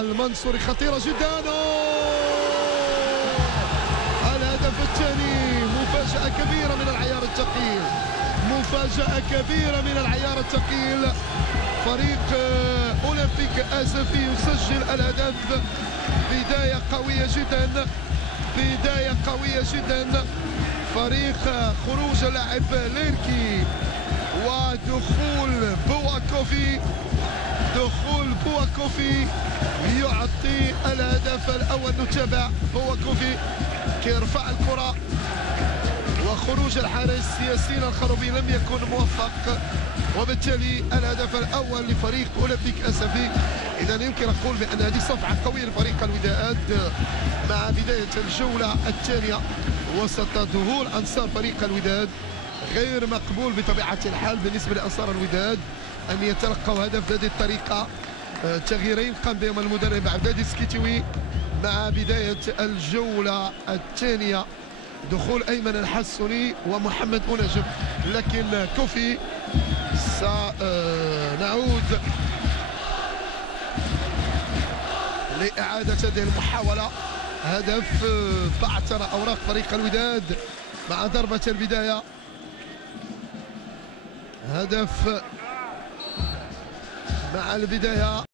المنصوري خطيرة جدا. الهدف الثاني، مفاجأة كبيرة من العيار الثقيل، مفاجأة كبيرة من العيار الثقيل. فريق أولمبيك أسفي يسجل الهدف. بداية قوية جدا، بداية قوية جدا. فريق خروج اللاعب ليركي ودخول بواكوفي، دخول بواكوفي يعطي الهدف الأول. نتابع بواكوفي كيرفع الكرة، وخروج الحارس ياسين الخروبي لم يكن موفق، وبالتالي الهدف الأول لفريق أولمبيك أسفي. إذا يمكن أقول بأن هذه صفعة قوية لفريق الوداد مع بداية الجولة الثانية وسط ذهول أنصار فريق الوداد. غير مقبول بطبيعة الحال بالنسبة لأنصار الوداد أن يتلقوا هدف بهذه الطريقة. تغييرين قام بهم المدرب عبدادي سكيتوي مع بداية الجولة الثانية، دخول أيمن الحسوني ومحمد منجم. لكن كوفي سنعود لإعادة هذه المحاولة. هدف بعثر أوراق فريق الوداد مع ضربة البداية. هدف مع البداية.